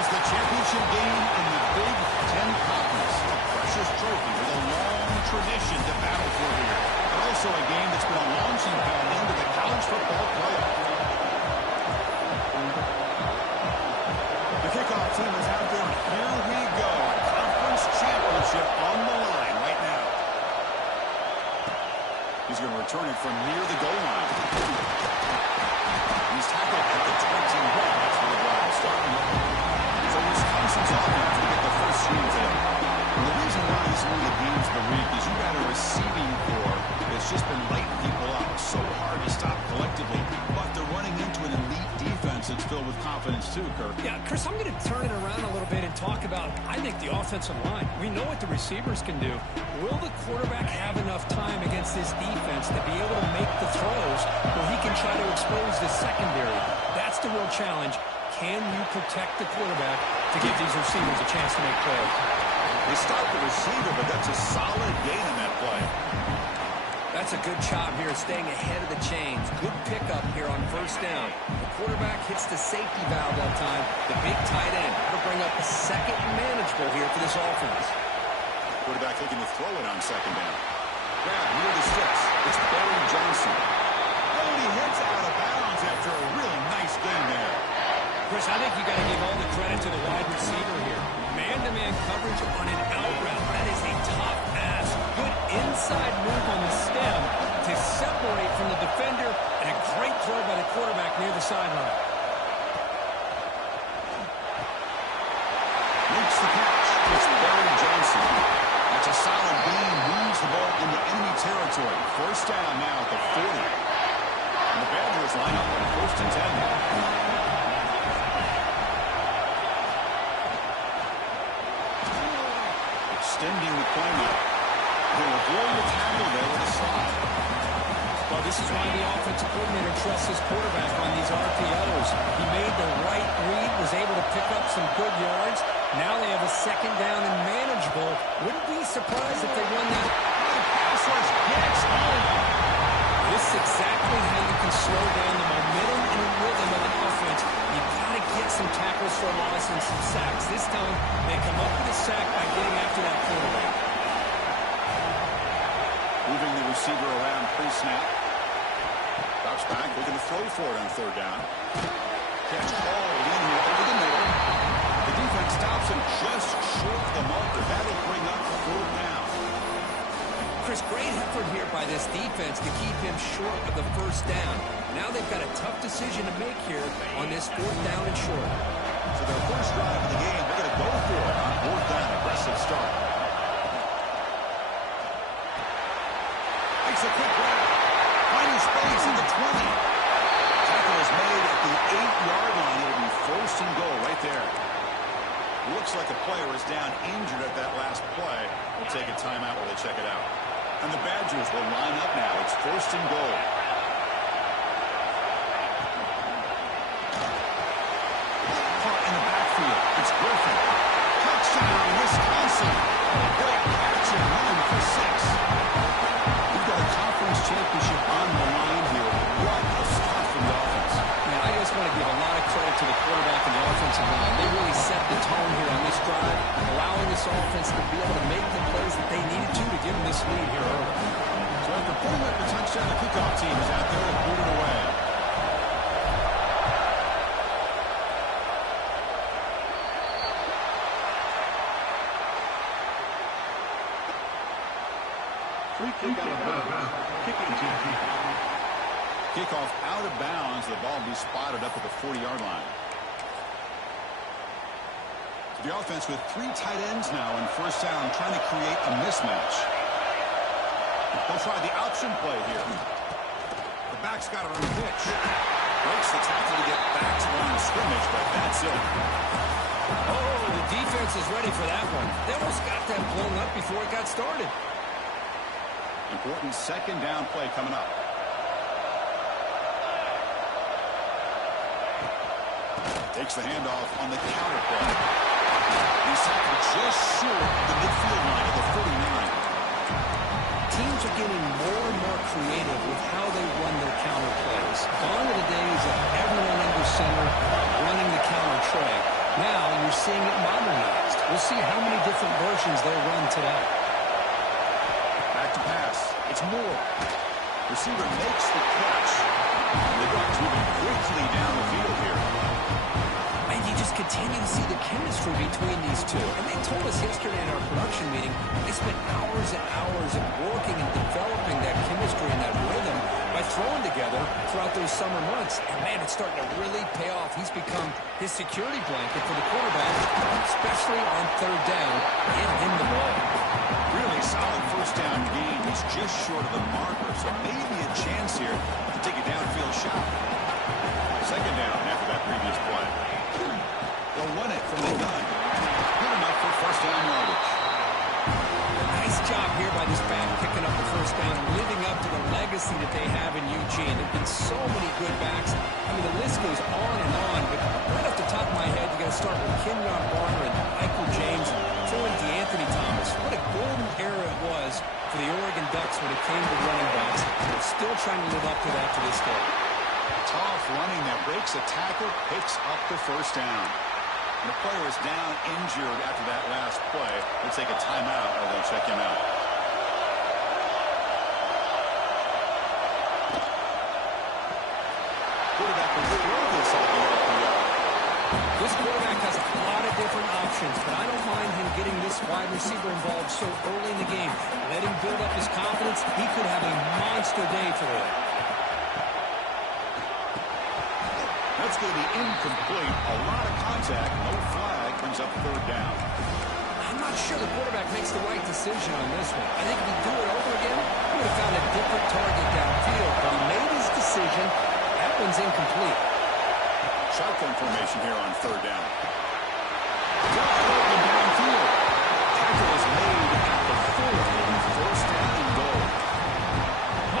is the championship game in the Big Ten Conference. A precious trophy with a long tradition to battle for here. But also a game that's been a launching pad into the college football playoff. The kickoff team is out there. Here we go. Conference championship on the line right now. He's going to return it from near the goal line. He's tackled at the 21. That's where the drive will start. So Wisconsin's offense will get the first swing today. And the reason why this is one of the games of the week is you've got a receiving core that's just been lighting people up. So hard to stop collectively. But they're running into an elite defense that's filled with confidence too, Kirk. Yeah, Chris, I'm going to turn it around a little bit and talk about, I think, the offensive line. We know what the receivers can do. Will the quarterback have enough time against this defense to be able to make the throws where he can try to expose the secondary? That's the real challenge. Can you protect the quarterback to give these receivers a chance to make plays? They stop the receiver, but that's a solid gain in that play. That's a good job here, staying ahead of the chains. Good pickup here on first down. The quarterback hits the safety valve that time. The big tight end will bring up a second and manageable here for this offense. Quarterback looking to throw it on second down. Grab near the sticks. It's Barry Johnson. And he hits out of bounds after a really nice game there. Chris, I think you got to give all the credit to the wide receiver here. Man-to-man coverage on an out route. That is a tough ass. Good inside move on the stem to separate from the defender, and a great throw by the quarterback near the sideline. Makes the catch. It's Barry Johnson. That's a solid beam. Moves the ball into enemy territory. First down now at the 40. And the Badgers line up on first and 10. Extending the play now. They'll avoid the tackle there with a slide. Well, this is why the offensive coordinator trusts his quarterback on these RPOs. He made the right read, was able to pick up some good yards. Now they have a second down and manageable. Wouldn't be surprised if they won that. Pass rush hits home. This is exactly how you can slow down the momentum and rhythm of an offense. You've got to get some tackles for loss and some sacks. This time, they come up with a sack by getting after that quarterback. Moving the receiver around pre-snap. Drops back, looking to throw for it on third down. Catch hauled in here over the middle. The defense stops him just short of the marker. That'll bring up fourth down. Chris, great effort here by this defense to keep him short of the first down. Now they've got a tough decision to make here on this fourth down and short. So their first drive of the game, they're going to go for it on fourth down. Aggressive start. Makes a quick grab. Finding space in the 20. Tackle is made at the 8-yard line. It'll be first and goal right there. Looks like a player is down injured at that last play. We'll take a timeout while they check it out. And the Badgers will line up now. It's first and goal. Caught in the backfield. It's Griffin. Touchdown, Wisconsin. Great catch and run for 6. We've got a conference championship on the line here. What a start from the offense. Man, I just want to give a lot of credit to the quarterback and the offensive line. They really set the tone here on this drive, allowing this offense to be able to make the plays that they needed to give them this lead here early. So after pulling up the touchdown, the kickoff team is out there to boot it away. Free kick out of bounds. Kicking team. Kickoff out of bounds. The ball will be spotted up at the 40-yard line. The offense with 3 tight ends now in first down, trying to create a mismatch. They'll try the option play here. The back's got it on the pitch. Breaks the tackle to get back to the line of scrimmage, but that's it. Oh, the defense is ready for that one. They almost got that blown up before it got started. Important second down play coming up. Takes the handoff on the counter play. He's tackled just short of the midfield line at the 49. Teams are getting more and more creative with how they run their counter plays. Gone are the days of everyone under center running the counter tray. Now you you're seeing it modernized. We'll see how many different versions they'll run today. Back to pass. It's Moore. Receiver makes the catch. The Ducks moving quickly down the field here. And you just continue to see the chemistry between these two. And they told us yesterday in our production meeting, they spent hours and hours of working and developing that chemistry and that rhythm by throwing together throughout those summer months. And, man, it's starting to really pay off. He's become his security blanket for the quarterback, especially on third down. Get him the ball. Really solid first down gain. He's just short of the marker, so maybe a chance here to take a downfield shot. Second down after that previous play. They'll run it from the gun. Good enough for first down yardage. Nice job here by this back picking up the first down, living up to the legacy that they have in Eugene. There have been so many good backs. I mean, the list goes on and on, but right off the top of my head, you got to start with Kenyon Barner and Michael James, throw in DeAnthony Thomas. What a golden era it was for the Oregon Ducks when it came to running backs. They're still trying to live up to that to this day. Tough running that breaks a tackle, picks up the first down. And the player is down injured after that last play. They'll take a timeout or they'll check him out. Quarterback will throw this on the RPO. This quarterback has a lot of different options, but I don't mind him getting this wide receiver involved so early in the game. Let him build up his confidence. He could have a monster day for him. That's going to be incomplete. A lot of contact. No flag. Brings up third down. I'm not sure the quarterback makes the right decision on this one. I think if he'd do it over again, he would have found a different target downfield. But he made his decision. That one's incomplete. Shotgun formation here on third down. Wide open downfield. Tackle is made at the 40. First down and goal.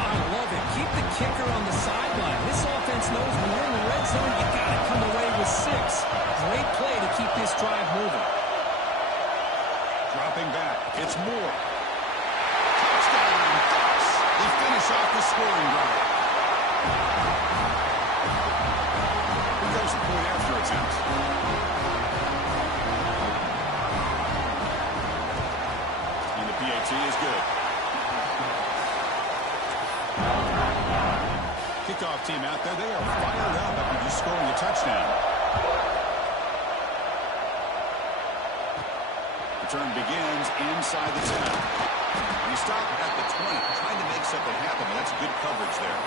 Oh, I love it. Keep the kicker on the sideline. This offense knows when you're in the red zone, you got to come away with 6. Great play to keep this drive moving. Dropping back. It's Moore. Touchdown, Ducks. They finish off the scoring drive. Here comes the point after attempt. And the PAT is good. Kickoff team out there, they are fired up after just scoring a touchdown. Return begins inside the 10. You stop at the 20, trying to make something happen, but that's good coverage there.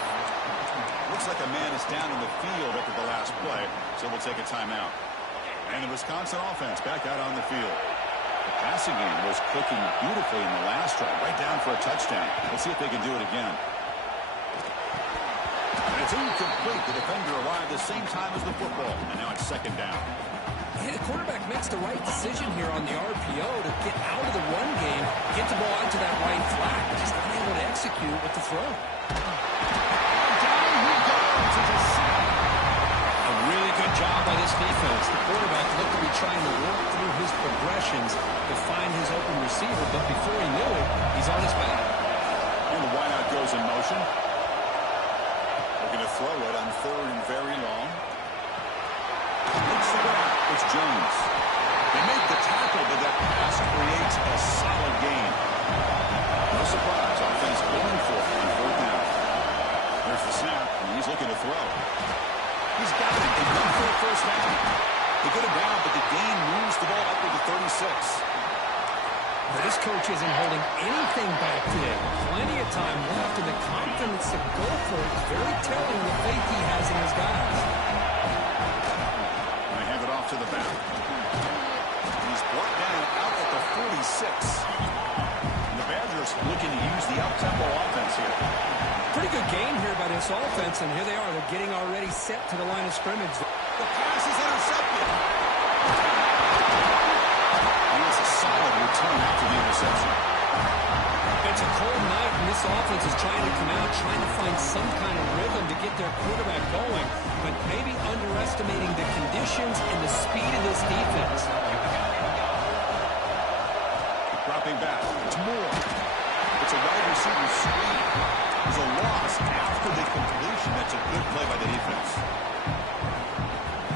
Looks like a man is down in the field after the last play, so we'll take a timeout. And the Wisconsin offense back out on the field. The passing game was clicking beautifully in the last drive, right down for a touchdown. Let's see if they can do it again. And it's incomplete. The defender arrived the same time as the football, and now it's second down. Hey, the quarterback makes the right decision here on the RPO to get out of the run game, get the ball out to that right flat, but just not able to execute with the throw. Down he goes. It's a sack. A really good job by this defense. The quarterback looked to be trying to work through his progressions to find his open receiver, but before he knew it, he's on his back. And the wideout goes in motion. Looking to throw it on third and very long. Looks the grab. It's Jones. They make the tackle, but that pass creates a solid gain. No surprise. Offense going for it on fourth down. There's the snap, and he's looking to throw. He's got it. They run for a first down. They get it down, but the gain moves the ball up to the 36. This coach isn't holding anything back today. Plenty of time left, and the confidence to go for it is very telling the faith he has in his guys. And they hand it off to the back. He's brought down out at the 46. And the Badgers looking to use the up-tempo offense here. Pretty good gain here by this offense, and here they are. They're getting already set to the line of scrimmage. The pass is intercepted. And it's a solid return after the interception. It's a cold night, and this offense is trying to come out, trying to find some kind of rhythm to get their quarterback going, but maybe underestimating the conditions and the speed of this defense. Dropping back. It's Moore. It's a wide receiver screen. There's a loss after the completion. That's a good play by the defense.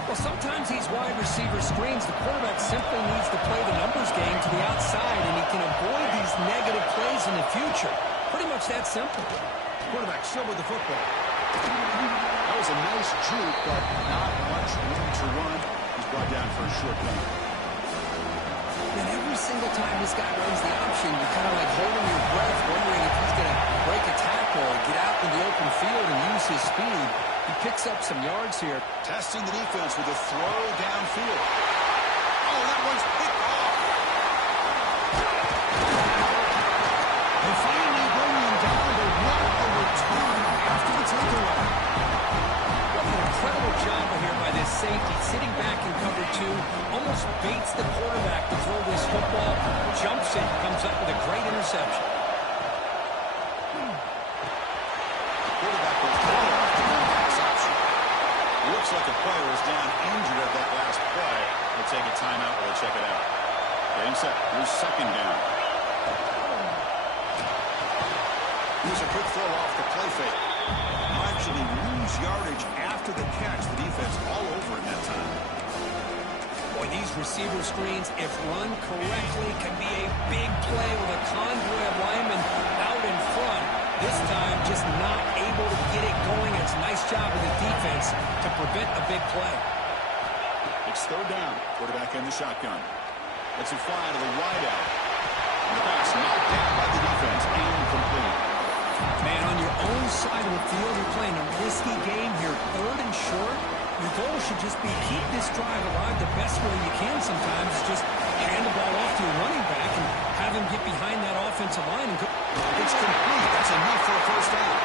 Well, sometimes these wide receiver screens, the quarterback simply needs to play the numbers game to the outside, and he can avoid these negative plays in the future. Pretty much that simple. Quarterback still with the football. That was a nice juke, but not much room to run. He's brought down for a short gain. And every single time this guy runs the option, you're kind of like holding your breath, wondering if he's going to break a tackle or get out in the open field and use his speed. He picks up some yards here. Testing the defense with a throw downfield. Oh, that one's picked off. They finally bring him down, but what a return after the takeaway. What an incredible job here by this safety, sitting back in cover two, almost baits the quarterback to throw this football, jumps it, comes up with a great interception. Quarterback was caught off the run-pass option. Looks like a player is down injured at that last play. We'll take a timeout while they check it out. Getting set. Here's second down. Here's a quick throw off the play fake. Actually lose yardage after the catch. The defense all over in that time. Boy, these receiver screens, if run correctly, can be a big play with a convoy of linemen out in front. This time, just not able to get it going. It's a nice job of the defense to prevent a big play. It's third down. Quarterback in the shotgun. Let's it fly to the wideout. The pass knocked down by the defense. Incomplete. Man, on your own side of the field, you're playing a risky game here. Third and short. Your goal should just be keep this drive alive the best way you can sometimes. Just hand the ball off to your running back and have him get behind that offensive line. And go. It's complete. That's enough for a first down.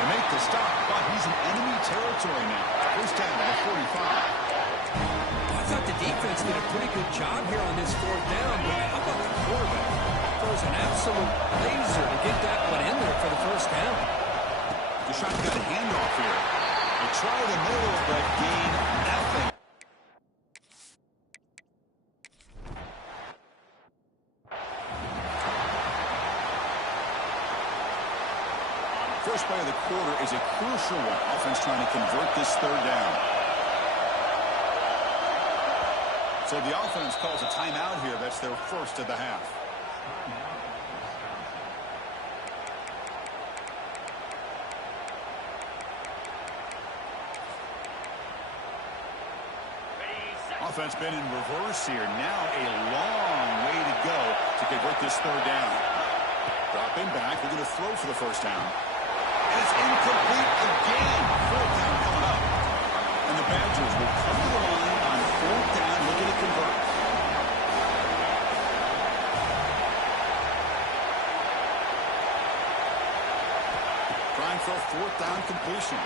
They make the stop, but he's in enemy territory now. First down at 45. I thought the defense did a pretty good job here on this fourth down, but how about the quarterback? Throws an absolute laser to get that one in there for the first down. The shotgun handoff here. They try the middle, but gain nothing. First play of the quarter is a crucial one. Offense trying to convert this third down. So the offense calls a timeout here. That's their first of the half. Offense been in reverse here. Now a long way to go to convert this third down. Dropping back. They're going to throw for the first down. And it's incomplete again. Fourth down coming up. And the Badgers will come to the line on fourth down, looking to convert. Trying for a fourth down completion.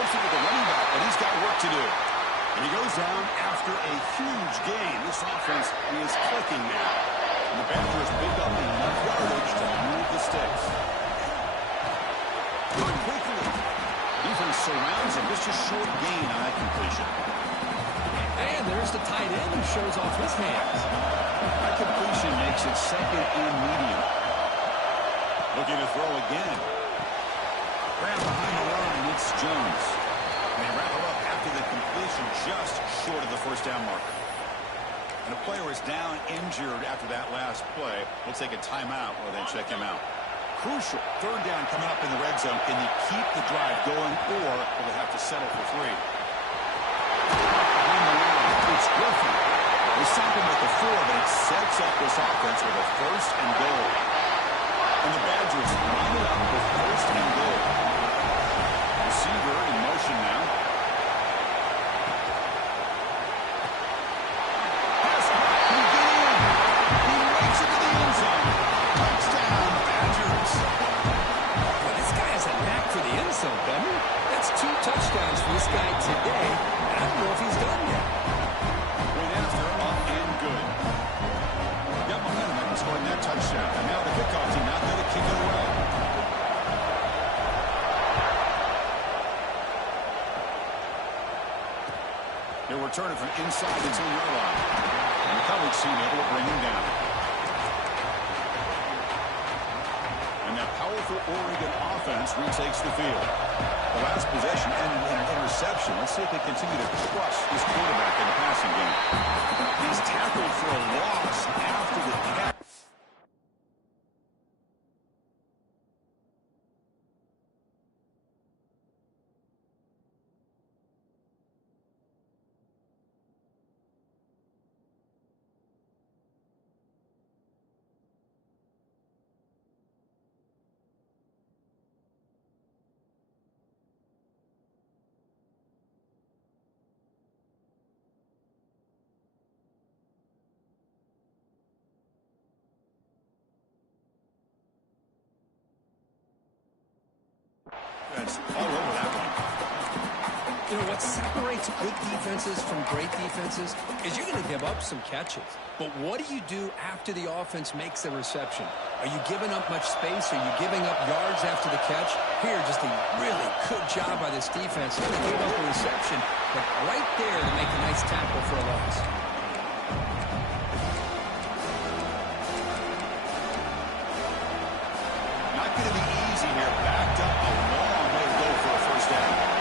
Looks like the running back, but he's got work to do. And he goes down after a huge gain. This offense is clicking now. And the Badgers pick up enough yardage to move the sticks. Good quickly. Defense surrounds him. Just a short gain on that completion. And there's the tight end who shows off his hands. That completion makes it second and medium. Looking to throw again. Grab behind the line. It's Jones. And they wrap it up after the completion just short of the first down marker. And a player is down injured after that last play. We'll take a timeout while they check him out. Crucial. Third down coming up in the red zone. Can you keep the drive going, or will they have to settle for three? Behind the line, it's Griffin. They stop him at the 4, but it sets up this offense with a first and goal. And the Badgers line it up with first and goal. Receiver in motion now. Pass back. He get in. He makes it to the end zone. Touchdown, Badgers. Well, this guy has a knack for the end zone, doesn't he? That's 2 touchdowns for this guy today, and I don't know if he's done yet. Went after up and good. Got momentum after scoring that touchdown. And now the kickoff team out there to kick it away. They'll return it from inside the 10-yard line. And the coverage team able to bring him down. And that powerful for Oregon offense retakes the field. The last possession ended in an interception. Let's see if they continue to crush this quarterback in the passing game. He's tackled for a loss after the catch. That's all over that one. You know, what separates good defenses from great defenses is you're going to give up some catches. But what do you do after the offense makes a reception? Are you giving up much space? Are you giving up yards after the catch? Here, just a really good job by this defense. They gave up a reception, but right there to make a nice tackle for a loss. Not going to be easy here. Backed up a long way to go for a first down.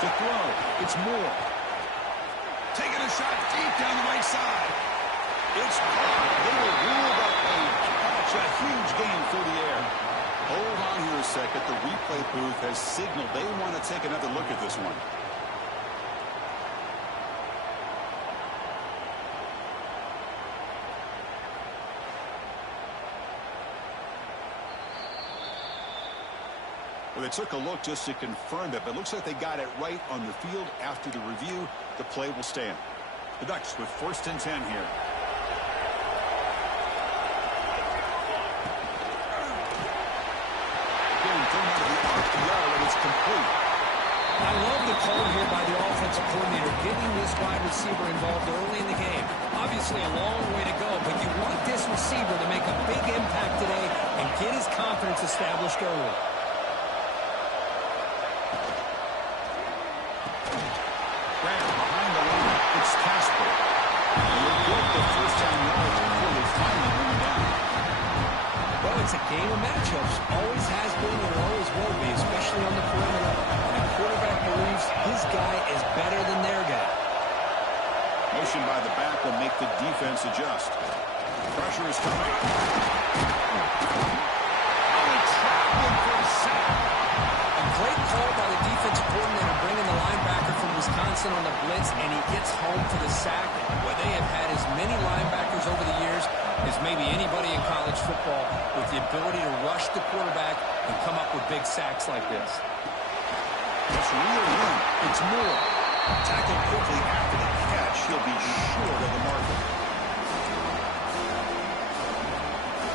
To throw, it's Moore. Taking a shot deep down the right side. It's caught. They will rule up a catch. A huge gain through the air. Hold on here a second. The replay booth has signaled they want to take another look at this one. Well, they took a look just to confirm that, but it looks like they got it right on the field. After the review, the play will stand. The Ducks with 1st and 10 here. Again, thrown out of the RPO, and it's complete. I love the call here by the offensive coordinator, getting this wide receiver involved early in the game. Obviously a long way to go, but you want this receiver to make a big impact today and get his confidence established early. It's Casper. He'll get the first down yard before they finally bring him down. Well, it's a game of matchups. Always has been and always will be, especially on the perimeter. And the quarterback believes his guy is better than their guy. Motion by the back will make the defense adjust. Pressure is coming. Traveling for a sack. A great call by the defensive coordinator, bringing the linebacker from Wisconsin on the blitz, and he gets home for the sack. Well, they have had as many linebackers over the years as maybe anybody in college football with the ability to rush the quarterback and come up with big sacks like this. It's real room. It's Moore. Tackled quickly after the catch. He'll be short of the marker.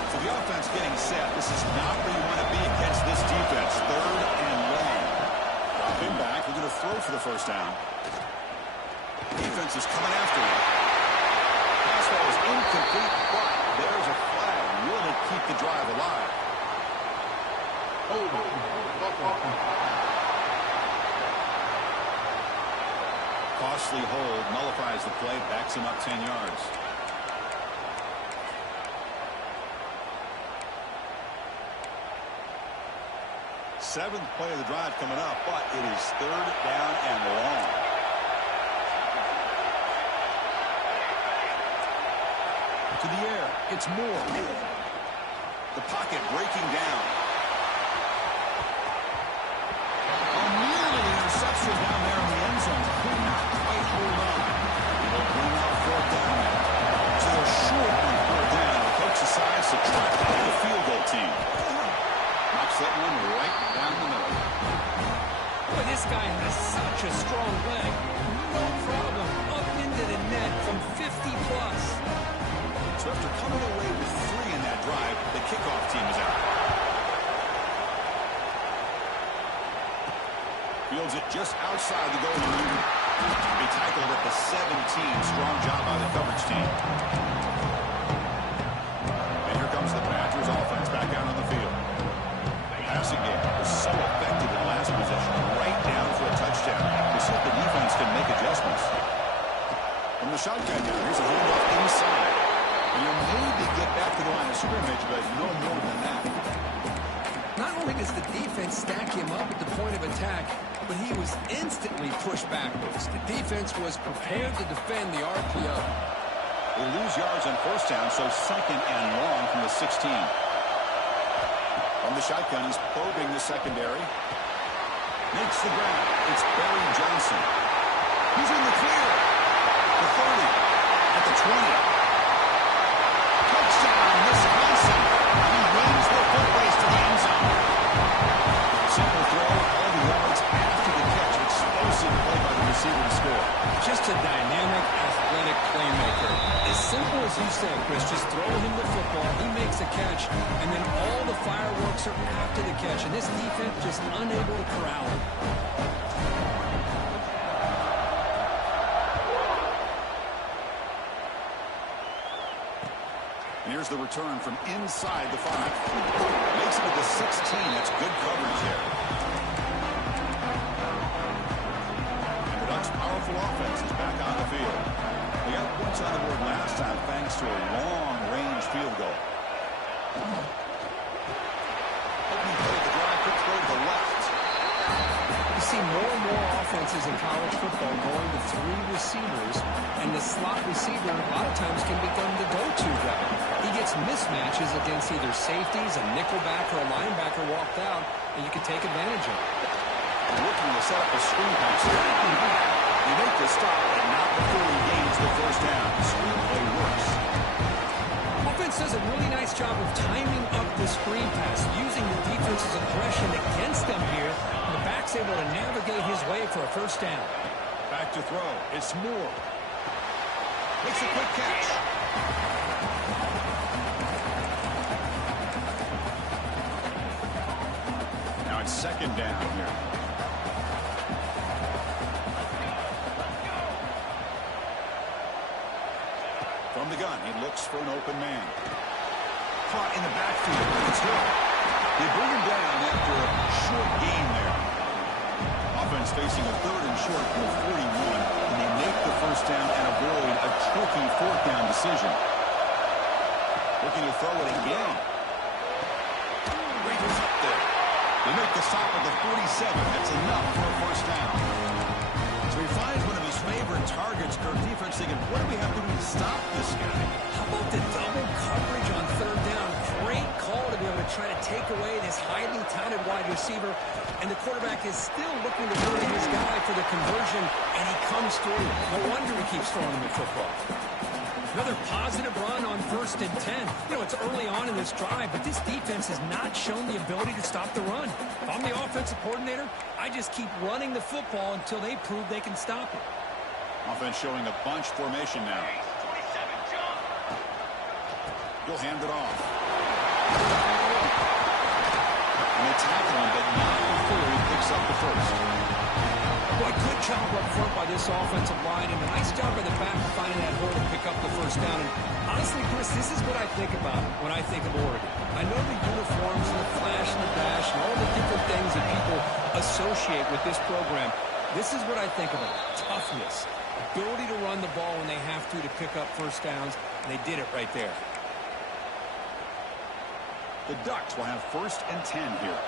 So the offense getting set. This is not where you want to be against this defense. 3rd and long. Drop him back. We're going to throw for the first down. Defense is coming after him. Pass ball is incomplete, but there's a flag. Will it keep the drive alive? Costly hold nullifies the play, backs him up 10 yards. Seventh play of the drive coming up, but it is 3rd down and long. To the air, it's Moore. The pocket breaking down. Nearly an interception down there in the end zone. Could not quite hold on. They'll bring out 4th down now. So they're short on 4th down. The coach decides to track down the field goal team. Knocks that one right down the middle. Boy, this guy has such a strong leg. No problem. Up into the net from 50 plus. So after coming away with 3 in that drive, the kickoff team is out. Fields it just outside the goal line. Be tackled at the 17. Strong job by the coverage team. And here comes the Badgers offense back out on the field. Passing game was so effective in last possession. Right down for a touchdown. We'll see if the defense can make adjustments. From the shotgun now, here's a handoff inside. You maybe get back to the line of scrimmage, but no more than that. Not only does the defense stack him up at the point of attack, but he was instantly pushed backwards. The defense was prepared to defend the RPO. They lose yards on first down, so second and long from the 16. From the shotgun, he's probing the secondary. Makes the grab. It's Barry Johnson. He's in the clear. The 30. At the 20. Touchdown, Wisconsin. He wins the foot race to the end zone. Simple throw, all the yards after the catch. Explosive play by the receiver to score. Just a dynamic, athletic playmaker. As simple as you said, Chris, just throw him the football, he makes a catch, and then all the fireworks are after the catch, and this defense just unable to corral him. And here's the return from inside the 5. Makes it to the 16. That's good coverage there. And the Ducks' powerful offense is back on the field. They got points on the board last time thanks to a long-range field goal. Opening play at the drive, quick throw to the left. You see more and more offenses in college football going to 3 receivers, and the slot receiver a lot of times can become the go-to guy. He gets mismatches against either safeties, a nickelback, or a linebacker walked out, and you can take advantage of it. Looking to set up a screen pass. He makes the stop, but not before he gains the first down. Screen play works. Offense does a really nice job of timing up the screen pass, using the defense's aggression against them here. And the back's able to navigate his way for a first down. Back to throw. It's Moore. Makes a quick catch. Now it's second down here. From the gun, he looks for an open man. Caught in the backfield. It's Hill. They bring him down after a short gain there. Offense facing a third and short from the 41, and they make the first down and avoid a tricky fourth down decision. Looking to throw it again. Reaches up there. They make the stop at the 47. That's enough for a first down. So he finds one of his favorite targets. Kirk defense thinking, what do we have to do to stop this guy? How about the double coverage on third down? Great call to be able to try to take away this highly touted wide receiver. And the quarterback is still looking to go to his guy for the conversion, and he comes through. No wonder he keeps throwing him the football. Another positive run on 1st and 10. You know, it's early on in this drive, but this defense has not shown the ability to stop the run. If I'm the offensive coordinator, I just keep running the football until they prove they can stop it. Offense showing a bunch formation now. He'll hand it off. And they tackle him, but not before he picks up the first. Boy, good job up front by this offensive line, and a nice job by the back of finding that hole to pick up the first down. And honestly, Chris, this is what I think about when I think of Oregon. I know the uniforms and the flash and the dash and all the different things that people associate with this program. This is what I think about. Toughness. Ability to run the ball when they have to pick up first downs, and they did it right there. The Ducks will have 1st and 10 here.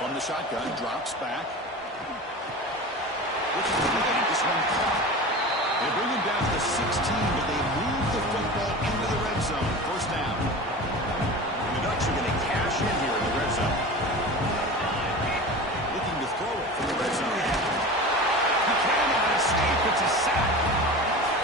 From the shotgun, drops back. Which is the this one caught. They bring him down to the 16, but they move the football into the red zone. First down. And the Ducks are going to cash in here in the red zone. Looking to throw it from the red zone. He cannot escape. It's a sack.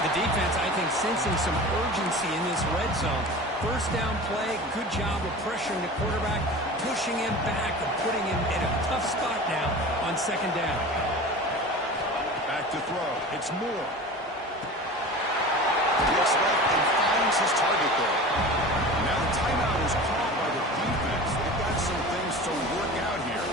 The defense, I think, sensing some urgency in this red zone. First down play, good job of pressuring the quarterback, pushing him back and putting him in a tough spot now on second down. Back to throw. It's Moore. Looks left and finds his target there. Now the timeout is called by the defense. They've got some things to work out here.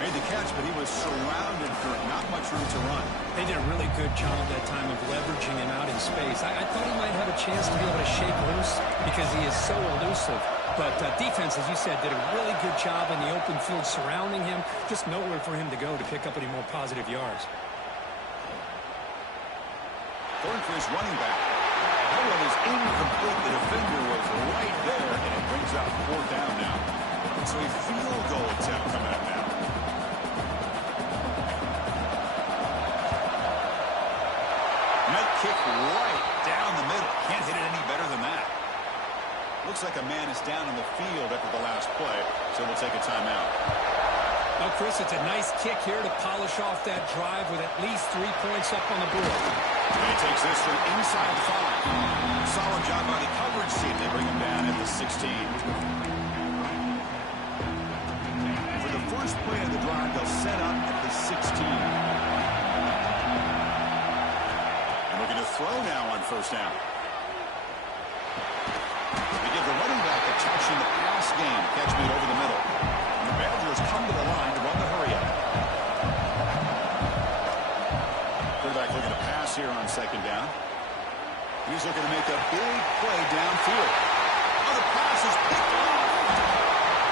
Made the catch, but he was surrounded for not much room to run. They did a really good job that time of leveraging him out in space. I thought he might have a chance to be able to shake loose because he is so elusive. But defense, as you said, did a really good job in the open field surrounding him. Just nowhere for him to go to pick up any more positive yards. Third for his running back. That one is incomplete. The defender was right there, and it brings up 4th down now. So a field goal attempt coming up now. Night kick right down the middle. Can't hit it any better than that. Looks like a man is down in the field after the last play, so we'll take a timeout. Well, Chris, it's a nice kick here to polish off that drive with at least 3 points up on the board. And he takes this from inside the 5. Solid job by the coverage team. They bring him down at the 16. For the first play of the drive, they'll set up at the 16. And looking to throw now on 1st down. They give the running back a touch in the pass game. Catch me over the middle. And the Badgers come to the line to run the hurry-up. Quarterback looking to pass here on 2nd down. He's looking to make a big play downfield. Oh, the pass is picked off.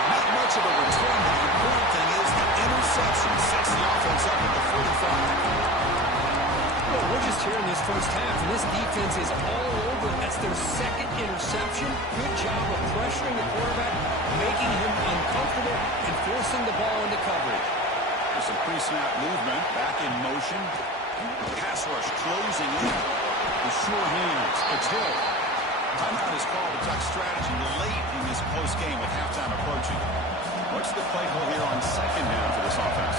Not much of a return, but the important thing is the interception sets the offense up at the 45. Well, we're just here in this first half, and this defense is all over. That's their 2nd interception. Good job of pressuring the quarterback, making him uncomfortable, and forcing the ball into coverage. There's some pre-snap movement, back in motion. Pass rush closing in. The sure hands. It's Hill. Timeout is called to talk strategy late in this post-game with halftime approaching. What's the play call here on 2nd down for this offense?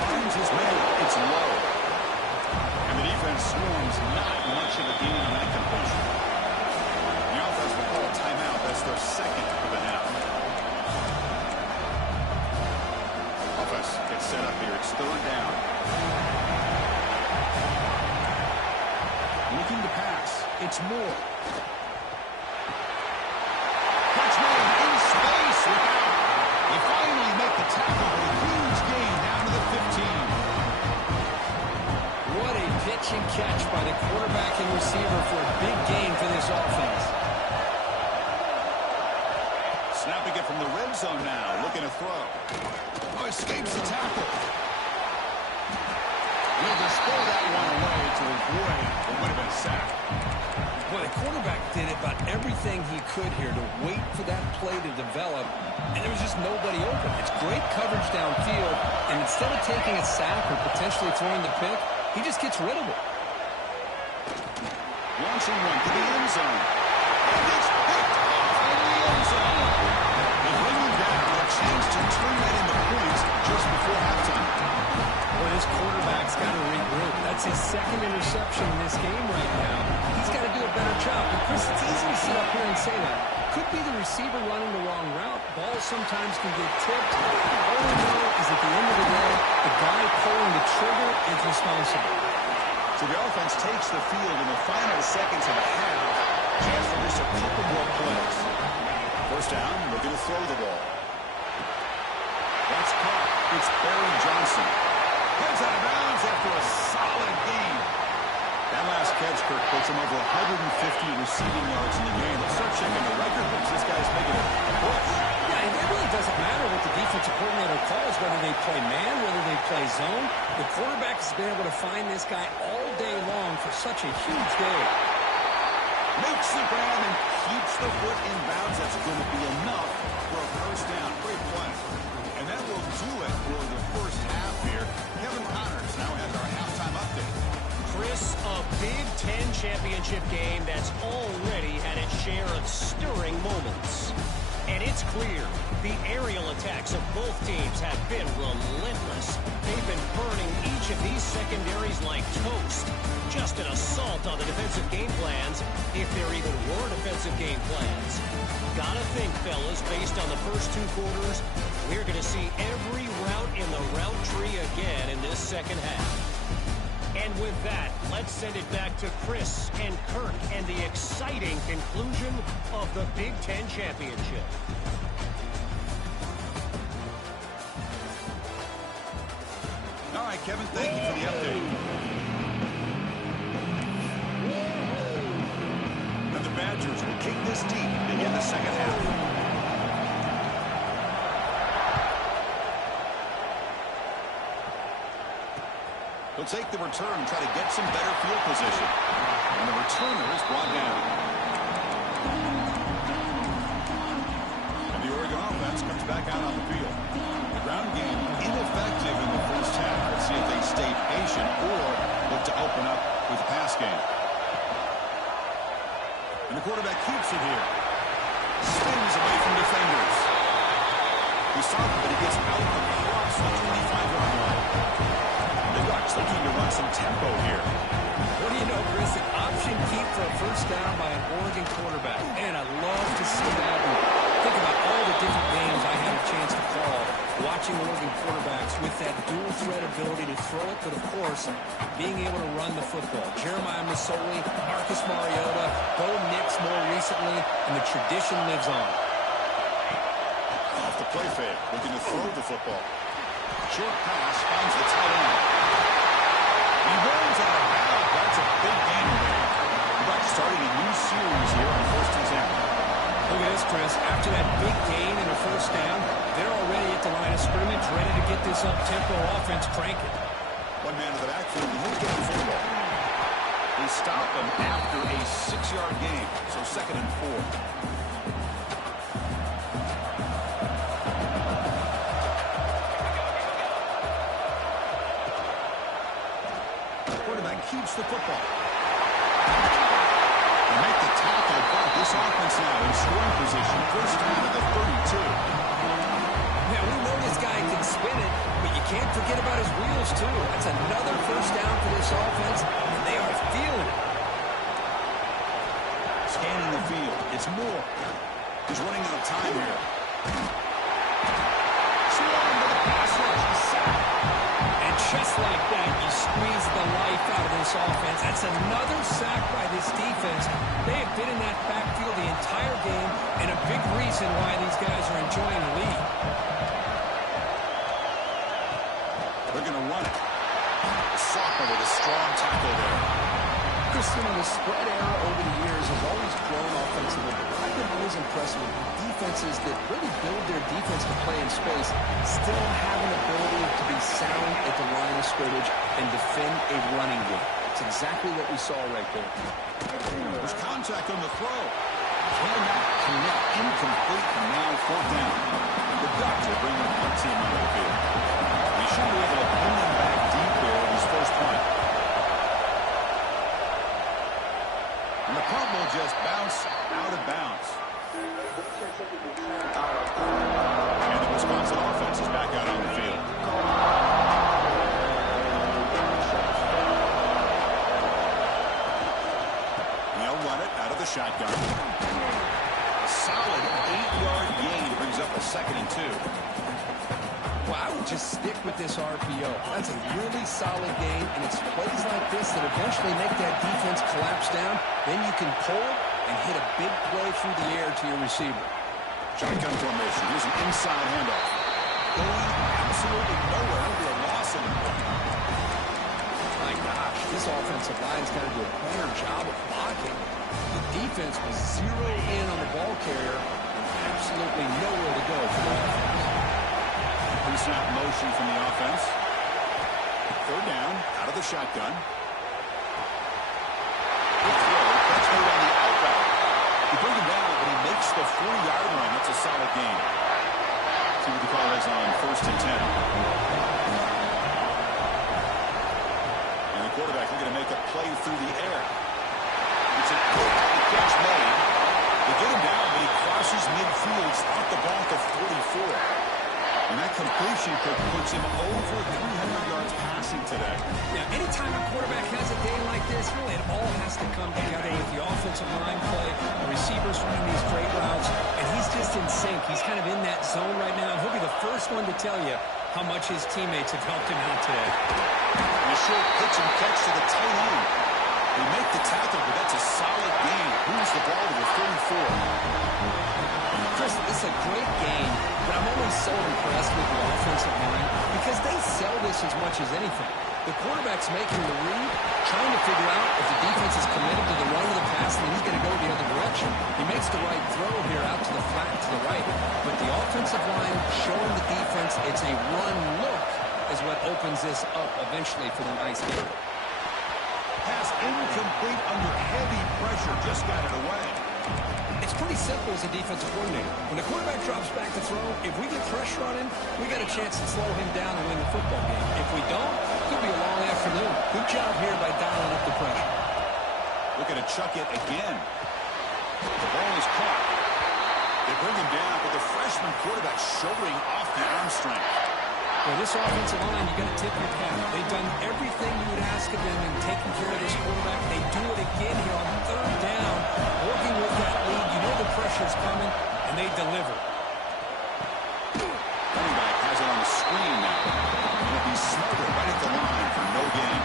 Finds his man. It's low. And the defense swarms. Not much of a gain on that completion. The offense will call a timeout. That's their 2nd of the half. Offense gets set up here. It's 3rd down. Looking to pass. It's Moore. Catch made in space without. They finally make the tackle. A huge gain down to the 15. What a pitch and catch by the quarterback and receiver for a big gain for this offense. Snapping it from the red zone now. Looking to throw. Oh, escapes the tackle. He'll display that one away to avoid what would have been a sack. Well, the quarterback did about everything he could here to wait for that play to develop, and there was just nobody open. It's great coverage downfield, and instead of taking a sack or potentially throwing the pick, he just gets rid of it. Launching one to the end zone. And it's picked off in the end zone. They bring him down with a chance to turn that into points just before halftime. Well, this quarterback's got to regroup. That's his 2nd interception in this game right now. He's got to do a better job. But Chris, it's easy to sit up here and say that. Could be the receiver running the wrong route. Balls sometimes can get tipped. All we know is at the end of the day, the guy pulling the trigger is responsible. So the offense takes the field in the final seconds of the half. Chance for just a couple more plays. 1st down, looking to throw the ball. That's caught. It's Barry Johnson. Heads out of bounds after a solid gain. That last catch, Kirk, puts him over 150 receiving yards in the game. Let's start checking the record books. This guy's making a push. Yeah, it really doesn't matter what the defensive coordinator calls, whether they play man, whether they play zone. The quarterback has been able to find this guy all day long for such a huge day. Makes the grab and keeps the foot in bounds. That's going to be enough for a 1st down. Great play. And that will do it for the first half here. Kevin Connors now has our halftime update. Chris, a Big Ten championship game that's already had its share of stirring moments. And it's clear the aerial attacks of both teams have been relentless. They've been burning each of these secondaries like toast. Just an assault on the defensive game plans, if there even were defensive game plans. Gotta think, fellas, based on the first 2 quarters, we're going to see every route in the route tree again in this 2nd half. And with that, let's send it back to Chris and Kirk and the exciting conclusion of the Big Ten Championship. All right, Kevin, thank you for the update. And the Badgers will kick this deep and begin the 2nd half. He'll take the return and try to get some better field position. And the returner is brought down. And the Oregon offense comes back out on the field. The ground game ineffective in the first half. Let's see if they stay patient or look to open up with the pass game. And the quarterback keeps it here. Spins away from defenders. He's talking, but he gets out across the 25-yard line. The Ducks looking to run some tempo here. What do you know, Chris? An option keep for a first down by an Oregon quarterback. And I love to see that. And think about all the different games I had a chance to call watching Oregon quarterbacks with that dual threat ability to throw it, but of course, being able to run the football. Jeremiah Masoli, Marcus Mariota, Bo Nix more recently, and the tradition lives on. Off the play fake, looking to throw the football. Short pass finds the tight end. He runs out of bounds. That's a big gain there. But starting a new series here on 1st and 10. Look at this, Chris. After that big gain in a first down, they're already at the line of scrimmage, ready to get this up-tempo offense cranking. One man to the backfield, and he'll get the football. They stop him after a 6-yard gain, so 2nd and 4. Keeps the football. They make the tackle, but this offense now in scoring position. First down at the 32. Yeah, we know this guy can spin it, but you can't forget about his wheels, too. That's another first down for this offense, and they are feeling it. Scanning the field. It's Moore. He's running out of time here. Swarmed by the pass rush. He's sacked. And just like that, you squeeze the life out of this offense. That's another sack by this defense. They have been in that backfield the entire game, and a big reason why these guys are enjoying the lead. They're going to run it. Soccer with a strong tackle there. Christian, the spread era over the years has always grown offensively, but I've been always impressed with defenses that really build their defense to play in space, still have an ability to be sound at the line of scrimmage and defend a running game. It's exactly what we saw right there. There's contact on the throw. Cannot connect, incomplete, and now 4th down. The Ducks will bring their punt team onto the field. They should be able to bring them back deep there on his first punt. And the punt will just bounce out of bounds. And the Wisconsin offense is back out on the field. They'll run it out of the shotgun. A solid 8-yard gain brings up a 2nd and 2. Well, I would just stick with this RPO. That's a really solid game, and it's plays like this that eventually make that defense collapse down. Then you can pull and hit a big play through the air to your receiver. Shotgun formation. Here's an inside handoff. Going absolutely nowhere under a loss of it. My gosh, this offensive line's got to do a better job of blocking. The defense was zeroed in on the ball carrier and absolutely nowhere to go for the offense. Pre-snap motion from the offense. 3rd down, out of the shotgun. Good throw. That's made on the out route. He brings him down, but he makes the 4-yard line. That's a solid gain. See what the call is on 1st and 10. And the quarterback looking to make a play through the air. It's an out catch made. They get him down, but he crosses midfield. He's off the ball to 44. And that completion puts him over 300 yards passing today. Yeah, anytime a quarterback has a day like this, really it all has to come together with the offensive line play, the receivers running these great routes, and he's just in sync. He's kind of in that zone right now, and he'll be the first one to tell you how much his teammates have helped him out today. And a short pitch and catch to the tight end. They make the tackle, but that's a solid gain. Moves the ball to the 34. Chris, this is a great game, but I'm always so impressed with the offensive line because they sell this as much as anything. The quarterback's making the read, trying to figure out if the defense is committed to the run or the pass, and he's going to go the other direction. He makes the right throw here out to the flat to the right, but the offensive line showing the defense it's a run look is what opens this up eventually for the nice game. Pass incomplete under heavy pressure. Just got it away. It's pretty simple as a defensive coordinator. When the quarterback drops back to throw, if we get pressure on him, we got a chance to slow him down and win the football game. If we don't, it could be a long afternoon. Good job here by dialing up the pressure. Looking to chuck it again. The ball is caught. They bring him down, but the freshman quarterback showing off the arm strength. Well, this offensive line, you got to tip your cap. They've done everything you would ask of them in taking care of this quarterback. They do it again here on third down, working with that lead. You know the pressure's coming, and they deliver. Running back has it on the screen now. He'll be smarter right at the line for no gain.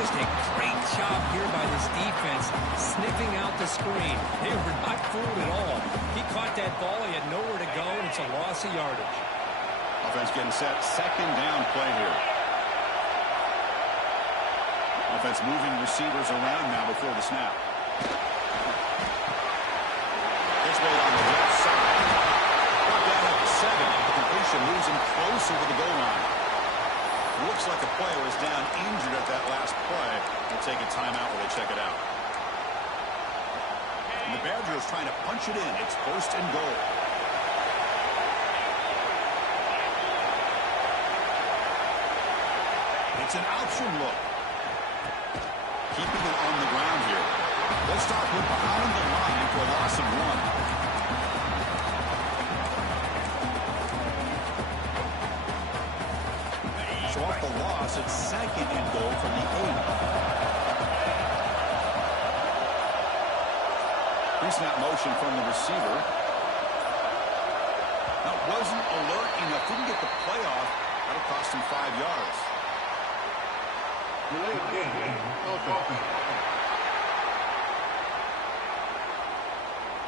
Just a great job here by this defense, sniffing out the screen. They were not fooled at all. He caught that ball. He had nowhere to go, and it's a loss of yardage. Offense getting set. Second down play here. Offense moving receivers around now before the snap. It's made on the left side. Brought down at the 7. The completion moves him closer to the goal line. Looks like a player is down injured at that last play. They'll take a timeout while they check it out. And the Badgers trying to punch it in. It's first and goal. It's an option look. Keeping it on the ground here. They'll start with behind the line for a loss of 1. So off the loss, it's second and goal from the 8. Pre-snap motion from the receiver. That wasn't alert enough. Didn't get the play off. That'll cost him 5 yards.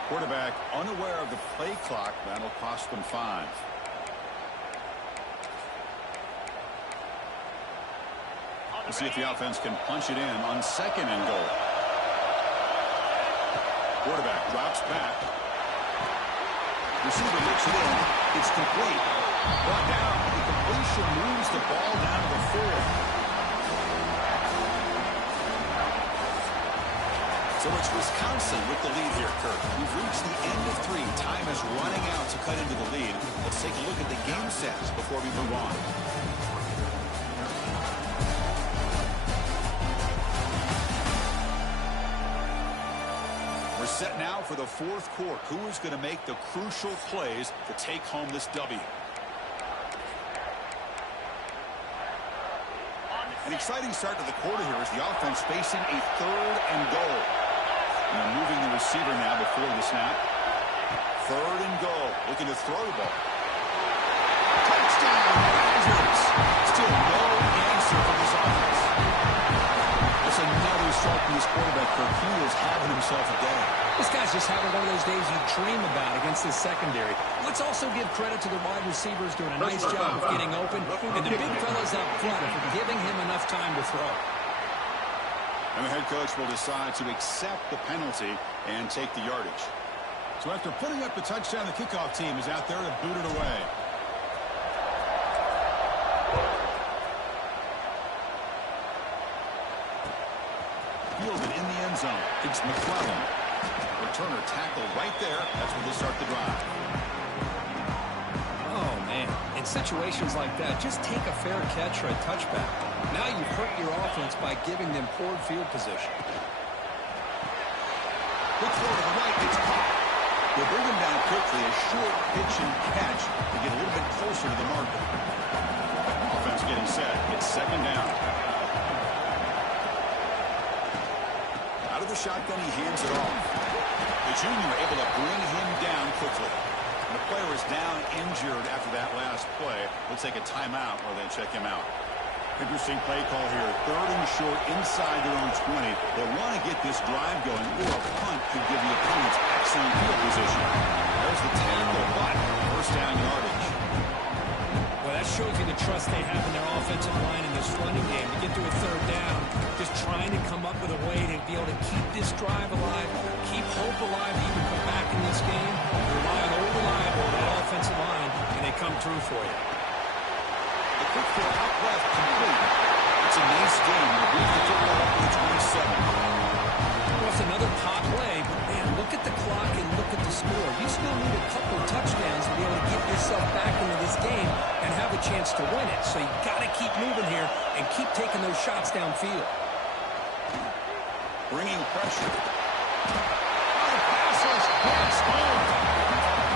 Quarterback unaware of the play clock. That'll cost them 5. We'll see if the offense can punch it in on second and goal. Quarterback drops back. Receiver looks it in. It's complete. Brought down. The completion moves the ball down to the 4. So it's Wisconsin with the lead here, Kirk. We've reached the end of 3. Time is running out to cut into the lead. Let's take a look at the game sets before we move on. We're set now for the 4th quarter. Who is going to make the crucial plays to take home this W? An exciting start to the quarter here as the offense facing a 3rd and goal. And moving the receiver now before the snap. 3rd and goal. Looking to throw the ball. Touchdown, Badgers. Still no answer for this offense. That's another start from this quarterback. He is having himself a day. This guy's just having one of those days you dream about against this secondary. Let's also give credit to the wide receivers doing a nice job of getting open, and the big fellas up front for giving him enough time to throw. And the head coach will decide to accept the penalty and take the yardage. So after putting up the touchdown, the kickoff team is out there to boot it away. Fielded in the end zone. It's McClellan. Returner tackled right there. That's where they start the drive. Oh, man. In situations like that, just take a fair catch or a touchback. Now you've hurt your offense by giving them poor field position. Look throw to the right. It's caught. They bring him down quickly. A short pitch and catch to get a little bit closer to the marker. Offense getting set. It's second down. Out of the shotgun, he hands it off. The junior able to bring him down quickly. And the player is down injured after that last play. We'll take a timeout while they check him out. Interesting play call here. 3rd and short inside their own 20. They want to get this drive going, or a punt could give the opponents excellent field position. There's the tackle, but first down yardage. Well, that shows you the trust they have in their offensive line in this running game. To get to a 3rd down, just trying to come up with a way to be able to keep this drive alive, keep hope alive to even come back in this game. Rely on old reliable on that offensive line, and they come through for you. quick throw out left, complete. It's a nice game. We'll move the football up to the 27. Well, it's another pop play, but man, look at the clock and look at the score. You still need a couple of touchdowns to be able to get yourself back into this game and have a chance to win it. So you got to keep moving here and keep taking those shots downfield. Bringing pressure. Oh, pass is gets home.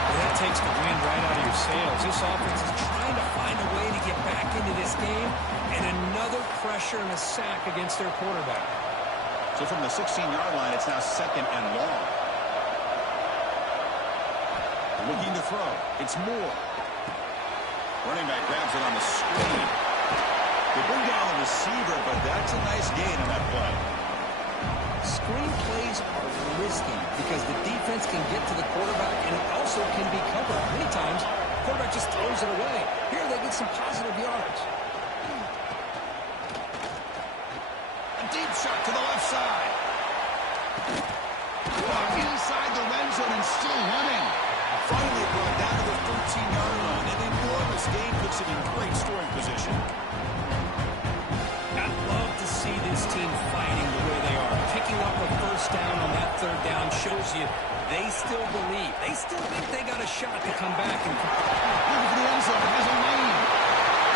Well, that takes the wind right out of your sails. This offense is trying to find a way to get back into this game, and another pressure and a sack against their quarterback. So from the 16-yard line, it's now 2nd and long. Looking to throw. It's Moore. Running back grabs it on the screen. They bring down the receiver, but that's a nice gain on that play. Screen plays are risky because the defense can get to the quarterback and it also can be covered. Many times, the quarterback just throws it away. Here they get some positive yards. A deep shot to the left side. Inside the red zone and still running. Finally brought down to the 13-yard line. An enormous gain puts it in great scoring position. I'd love to see this team fighting the way they are. Picking up a first down on that 3rd down shows you they still believe. They still think they got a shot to come back and Looking for the end zone. Has a lane.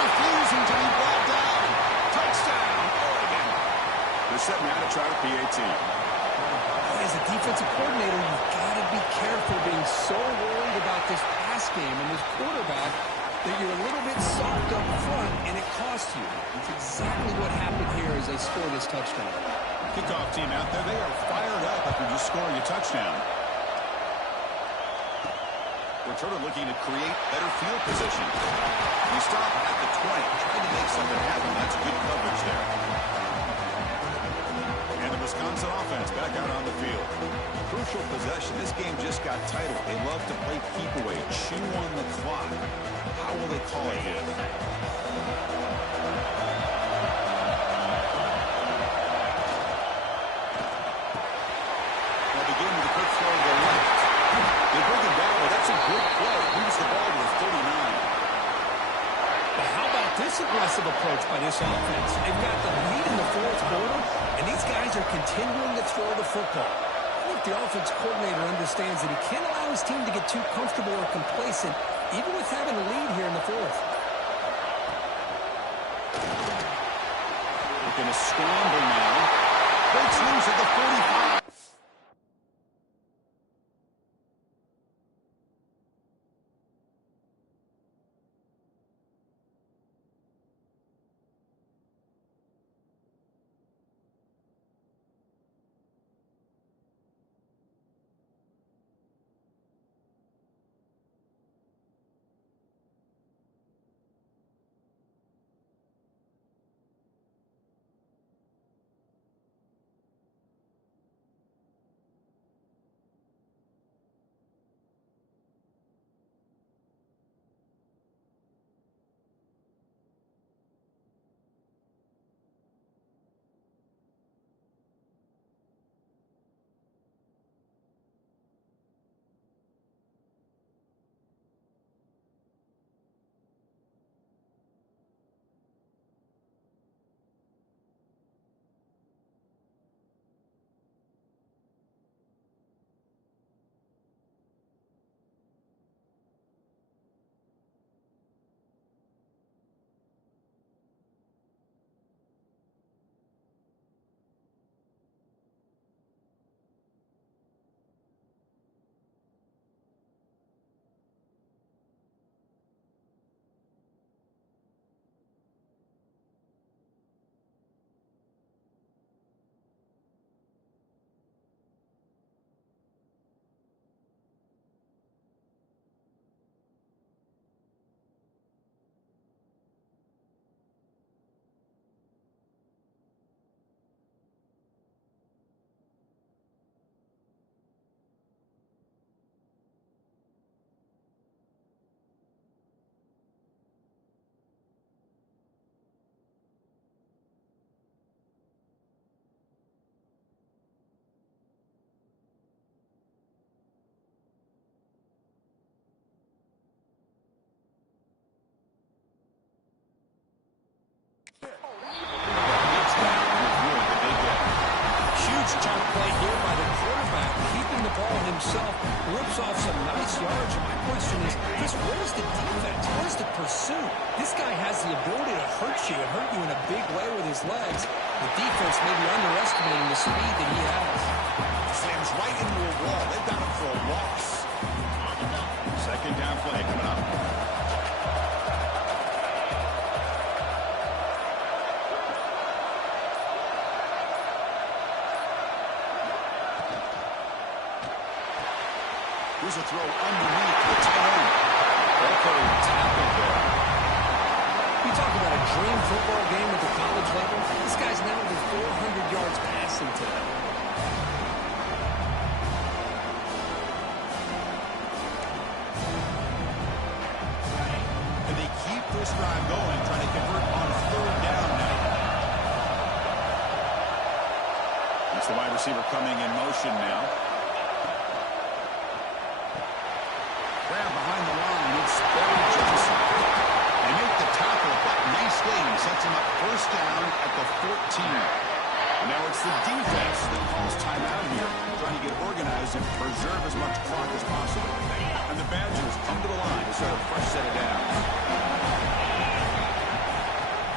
Refusing to be brought down. Touchdown, Oregon. They're setting out to try a PAT. as a defensive coordinator, you've got to be careful being so worried about this pass game and this quarterback that you're a little bit soft up front, and it costs you. It's exactly what happened here as they scored this touchdown. Kickoff team out there, they are fired up after just scoring a touchdown. Returner looking to create better field position. We stop at the 20, trying to make something happen. That's good coverage there. And the Wisconsin offense back out on the field. Crucial possession. This game just got tighter. They love to play keep away, chew on the clock. How will they call it here? They'll begin with a quick throw to the left. They bring him down, but that's a good play. Moves the ball to the 39. But how about this aggressive approach by this offense? They've got the lead in the fourth quarter, and these guys are continuing to throw the football. I think the offense coordinator understands that he can't allow his team to get too comfortable or complacent, even with having a lead here in the fourth. They're going to scramble now. Breaks loose at the 45. play here by the quarterback, keeping the ball himself, rips off some nice yards. And my question is, Chris, where's the defense? Where's the pursuit? This guy has the ability to hurt you and hurt you in a big way with his legs. The defense may be underestimating the speed that he has. Slams right into a wall. They've got him for a loss. Second down play coming up. Here's a throw underneath the tight end. Okay, tackle there. You talk about a dream football game at the college level. This guy's now over 400 yards passing today. And they keep this drive going, trying to convert on third down now. It's the wide receiver coming in motion now. Grab behind the line. It's Barry Johnson. They make the tackle, but nice game. Sets him up first down at the 14. And now it's the defense that calls timeout here, trying to get organized and preserve as much clock as possible. And the Badgers come to the line to start a fresh set of downs.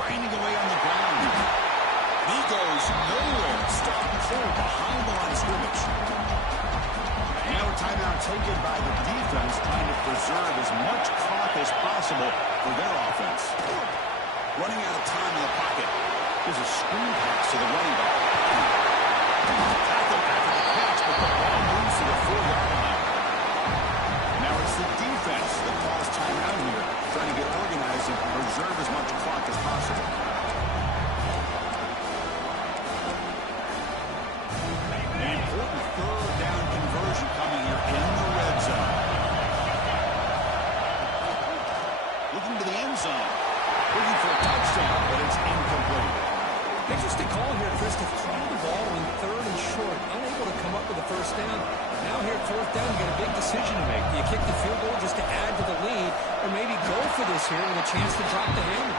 Grinding away on the ground. And he goes nowhere. Stop cold behind the line of scrimmage. Now a timeout taken by the defense, trying to preserve as much clock as possible for their offense. Running out of time in the pocket. There's a screen pass to the running back. Tackle after the catch, but the ball moves to the 4-yard line. Now it's the defense that calls timeout here, trying to get organized and preserve as much clock as possible. An important third down conversion coming here in the red zone. Looking to the end zone. Looking for a touchdown, but it's incomplete. Interesting call here, Chris, to throw the ball on third and short. Unable to come up with a first down. Now here at fourth down, you got a big decision to make. Do you kick the field goal just to add to the lead, or maybe go for this here with a chance to drop the hammer?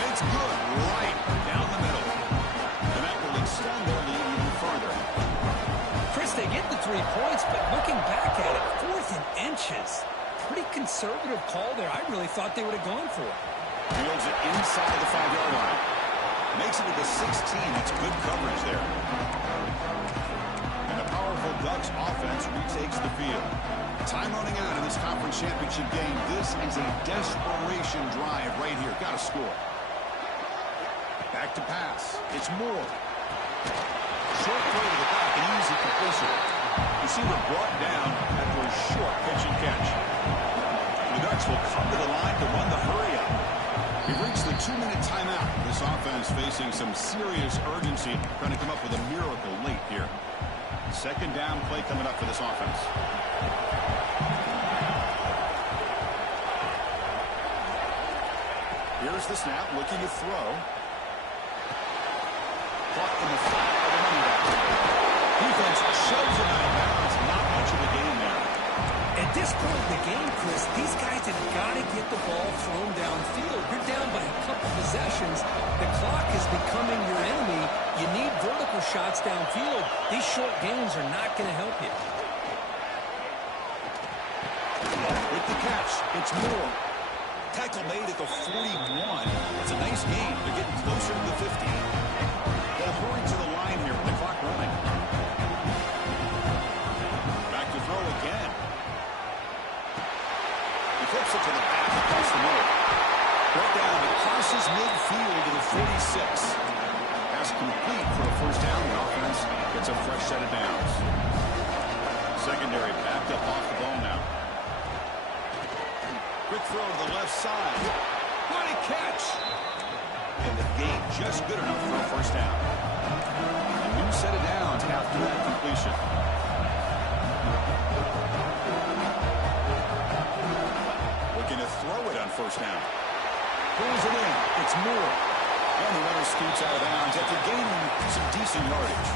And it's good, right down the middle. And that will extend their lead even further. Chris, they get the 3 points, but looking back at it, 4th and inches. Pretty conservative call there. I really thought they would have gone for it. Fields it inside the 5-yard line. Makes it to the 16. That's good coverage there. And the powerful Ducks offense retakes the field. Time running out in this conference championship game. This is a desperation drive right here. Got to score. Back to pass. It's Moore. Short throw to the back, an easy completion. Receiver brought down after a short catch and catch. The Ducks will come to the line to run the hurry up. We've reached the 2-minute timeout. This offense facing some serious urgency, trying to come up with a miracle late here. Second down play coming up for this offense. Here's the snap, looking to throw. Caught in the flat of the running back. Defense shoves it out of bounds. Not much of a gain there. At this point in the game, Chris, these guys have got to get the ball thrown downfield. You're down by a couple possessions. The clock is becoming your enemy. You need vertical shots downfield. These short gains are not going to help you. With the catch, it's Moore. Tackle made at the 41. It's a nice gain. They're getting closer to the 50. They'll hurry to the line here with the clock running. Back to throw again. He flips it to the back across the middle. Brought down, it crosses midfield to the 46. Pass complete for a first down. The offense gets a fresh set of downs. Secondary backed up off the ball now. Quick throw to the left side. What a catch! And the gain just good enough for a first down. A new set of downs after that completion. Looking to throw it on first down. Pulls it in. It's Moore. And the runner scoots out of bounds after gaining some decent yardage.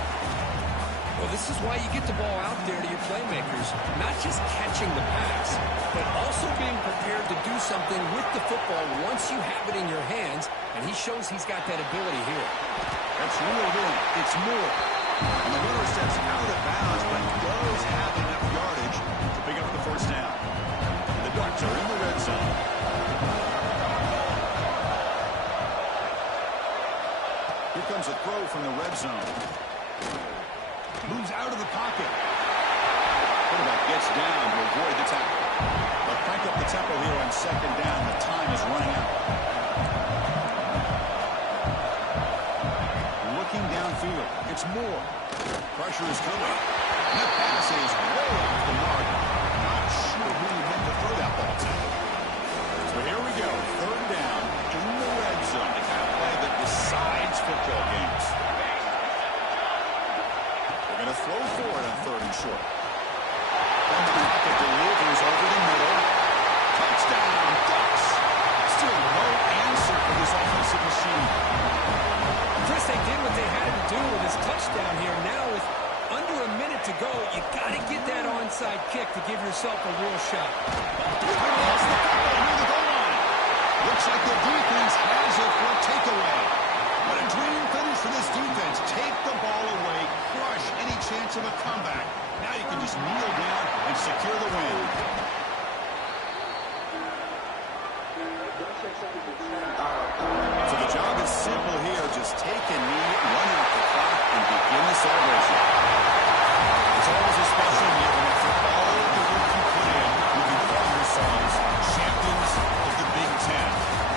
Well, this is why you get the ball out there to your playmakers. Not just catching the pass, but also being prepared to do something with the football once you have it in your hands. And he shows he's got that ability here. That's reeled in. It's Moore. And the runner steps out of bounds, but does have enough yardage to pick up the first down. The Ducks are in the red zone. Here comes a throw from the red zone. Moves out of the pocket. Quarterback gets down to avoid the tackle. But crank up the tempo here on second down. The time is running out. Looking downfield. It's Moore. Pressure is coming. And that pass is way off the mark. Not sure who he meant to throw that ball to. So here we go. Third down in the red zone. The kind of play that decides football games. They're going to throw for it on third and short. And the pocket delivers over the middle. Touchdown, Ducks. Still no answer for this offensive machine. Chris, they did what they had to do with this touchdown here. Now with under a minute to go, you got to get that onside kick to give yourself a real shot. Lost the football near the goal line. Looks like the defense has it for a takeaway. What a dream finish for this defense. Take the ball away, crush any chance of a comeback. Now you can just kneel down and secure the win. So the job is simple here. Just take a knee, run out the clock, and begin the celebration. It's always a special year when after all the work you put in, you can call yourselves champions of the Big Ten.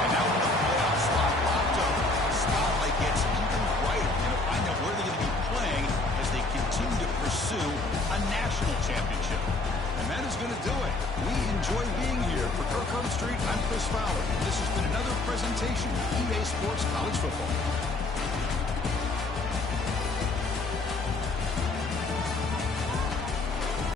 And now with the playoff slot locked up, the spotlight gets even brighter to find out where they're going to be playing as they continue to pursue a national championship. And that is going to do it. We enjoy being here. For Kirk Street, I'm Chris Fowler. This has been another presentation of EA Sports College Football.